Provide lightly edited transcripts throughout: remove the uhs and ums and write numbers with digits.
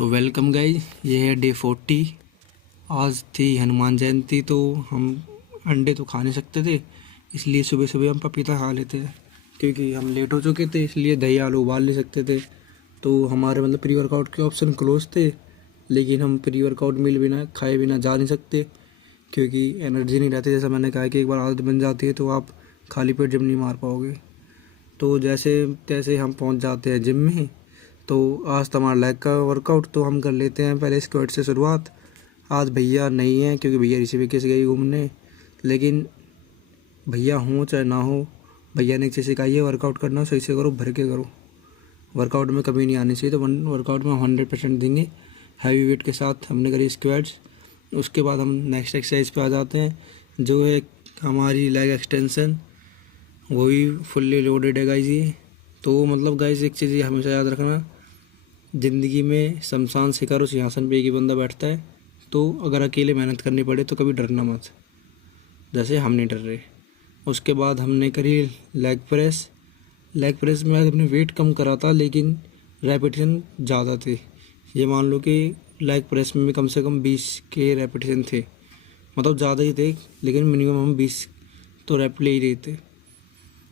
तो welcome guys, ये है डे 40। आज थी हनुमान जयंती, तो हम अंडे तो खा नहीं सकते थे, इसलिए सुबह सुबह हम पपीता खा लेते थे। क्योंकि हम लेट हो चुके थे, इसलिए दही आलू उबाल नहीं सकते थे। तो हमारे मतलब प्री वर्कआउट के ऑप्शन क्लोज थे, लेकिन हम प्री वर्कआउट मील बिना खाए बिना जा नहीं सकते, क्योंकि एनर्जी नहीं रहती। जैसा मैंने कहा कि एक बार आदत बन जाती है तो आप खाली पेट जिम नहीं मार पाओगे। तो जैसे तैसे हम पहुंच जाते हैं जिम में। तो आज तो हमारा लेग का वर्कआउट, तो हम कर लेते हैं पहले स्क्वाट से शुरुआत। आज भैया नहीं है क्योंकि भैया ऋषिकेश गई घूमने, लेकिन भैया हों चाहे ना हो, भैया ने एक चीज़ सिखाई है, वर्कआउट करना सही से करो, भर के करो। वर्कआउट में कमी नहीं आनी चाहिए, तो वर्कआउट में 100% देंगे। हैवी वेट के साथ हमने करी स्क्वाट्स। उसके बाद हम नेक्स्ट एक्सरसाइज पे आ जाते हैं, जो है हमारी लेग एक्सटेंशन। वो भी फुल्ली लोडेड है गाइज ये। तो मतलब गाइज एक चीज़ ये हमेशा याद रखना, ज़िंदगी में शमशान शिखर उस सिंहासन पे एक ही बंदा बैठता है। तो अगर अकेले मेहनत करनी पड़े तो कभी डरना मत, जैसे हम नहीं डर रहे। उसके बाद हमने करी लेग प्रेस। लेग प्रेस में हमने वेट कम करा था, लेकिन रेपिटेशन ज़्यादा थे। ये मान लो कि लेग प्रेस में कम से कम 20 के रेपिटेशन थे, मतलब ज़्यादा ही थे, लेकिन मिनिमम हम 20 तो रैप ले ही रहे थे।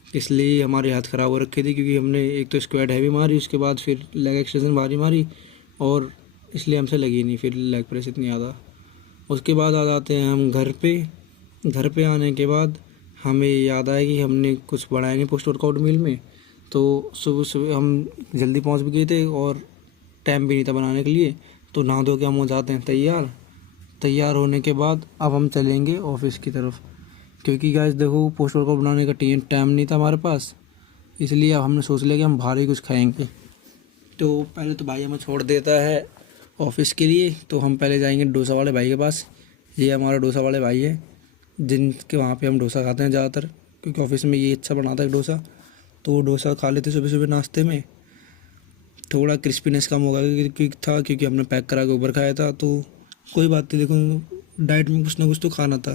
इसलिए हमारी हाथ ख़राब हो रखी थी, क्योंकि हमने एक तो स्क्वाट हैवी मारी, उसके बाद फिर लेग एक्सटेंशन भारी मारी, और इसलिए हमसे लगी नहीं फिर लेग प्रेस इतनी ज़्यादा। उसके बाद आ जाते हैं हम घर पे। घर पे आने के बाद हमें याद आया कि हमने कुछ बनाया नहीं पोस्ट वर्कआउट मील में। तो सुबह सुबह हम जल्दी पहुंच भी गए थे और टाइम भी नहीं था बनाने के लिए। तो नहा धो के हम हो जाते हैं तैयार। तैयार होने के बाद अब हम चलेंगे ऑफिस की तरफ, क्योंकि गाइस देखो पोस्ट वर्कआउट बनाने का टाइम नहीं था हमारे पास, इसलिए अब हमने सोच लिया कि हम बाहर ही कुछ खाएंगे। तो पहले तो भाई हमें छोड़ देता है ऑफिस के लिए, तो हम पहले जाएंगे डोसा वाले भाई के पास। ये हमारा डोसा वाले भाई है, जिनके वहाँ पे हम डोसा खाते हैं ज़्यादातर, क्योंकि ऑफिस में ये अच्छा बनाता है डोसा। तो डोसा खा लेते सुबह सुबह नाश्ते में। थोड़ा क्रिस्पीनेस कम होगा क्योंकि हमने पैक करा के ऊपर खाया था। तो कोई बात नहीं, देखो डाइट में कुछ ना कुछ तो खाना था,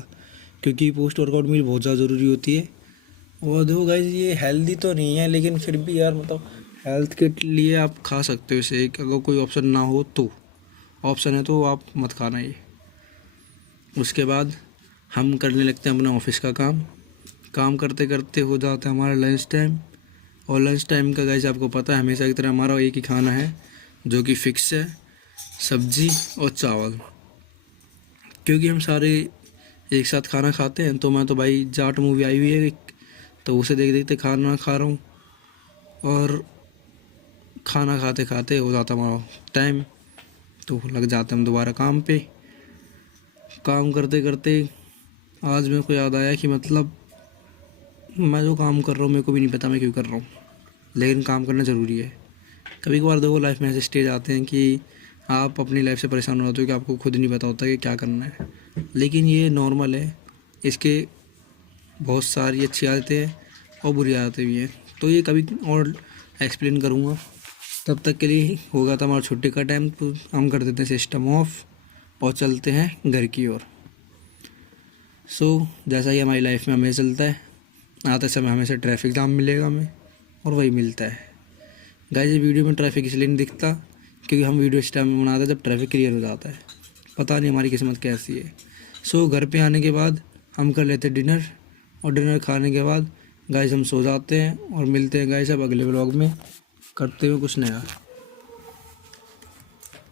क्योंकि पोस्ट वर्कआउट मील बहुत ज़्यादा ज़रूरी होती है। और देखो गाइस, ये हेल्दी तो नहीं है, लेकिन फिर भी यार मतलब हेल्थ के लिए आप खा सकते हो इसे। अगर कोई ऑप्शन ना हो तो, ऑप्शन है तो आप मत खाना ये। उसके बाद हम करने लगते हैं अपना ऑफिस का काम। काम करते करते हो जाता है हमारा लंच टाइम। और लंच टाइम का गाइस आपको पता है, हमेशा की तरह हमारा एक ही खाना है, जो कि फिक्स है, सब्जी और चावल। क्योंकि हम सारे एक साथ खाना खाते हैं, तो मैं तो भाई जाट मूवी आई हुई है, तो उसे देख देखते खाना खा रहा हूँ। और खाना खाते खाते हो जाता हमारा टाइम, तो लग जाते हम दोबारा काम पे। काम करते करते आज मेरे को याद आया कि मतलब मैं जो काम कर रहा हूँ मेरे को भी नहीं पता मैं क्यों कर रहा हूँ, लेकिन काम करना ज़रूरी है। कभी कभार देखो लाइफ में ऐसे स्टेज आते हैं कि आप अपनी लाइफ से परेशान हो जाते हो कि आपको खुद नहीं पता होता कि क्या करना है, लेकिन ये नॉर्मल है। इसके बहुत सारी अच्छी आदतें हैं और बुरी आदतें भी हैं, तो ये कभी और एक्सप्लेन करूँगा। तब तक के लिए होगा था हमारा छुट्टी का टाइम, तो हम कर देते हैं सिस्टम ऑफ और चलते हैं घर की ओर। जैसा ही हमारी लाइफ में हमेशा चलता है, आते समय हमेशा ट्रैफिक जाम मिलेगा हमें, और वही मिलता है। गाइस ये वीडियो में ट्रैफिक इसलिए नहीं दिखता क्योंकि हम वीडियो इस टाइम में बनाते हैं जब ट्रैफिक क्लियर हो जाता है। पता नहीं हमारी किस्मत कैसी है। घर पे आने के बाद हम कर लेते हैं डिनर, और डिनर खाने के बाद गाइस हम सो जाते हैं, और मिलते हैं गाइस अब अगले व्लॉग में करते हुए कुछ नया।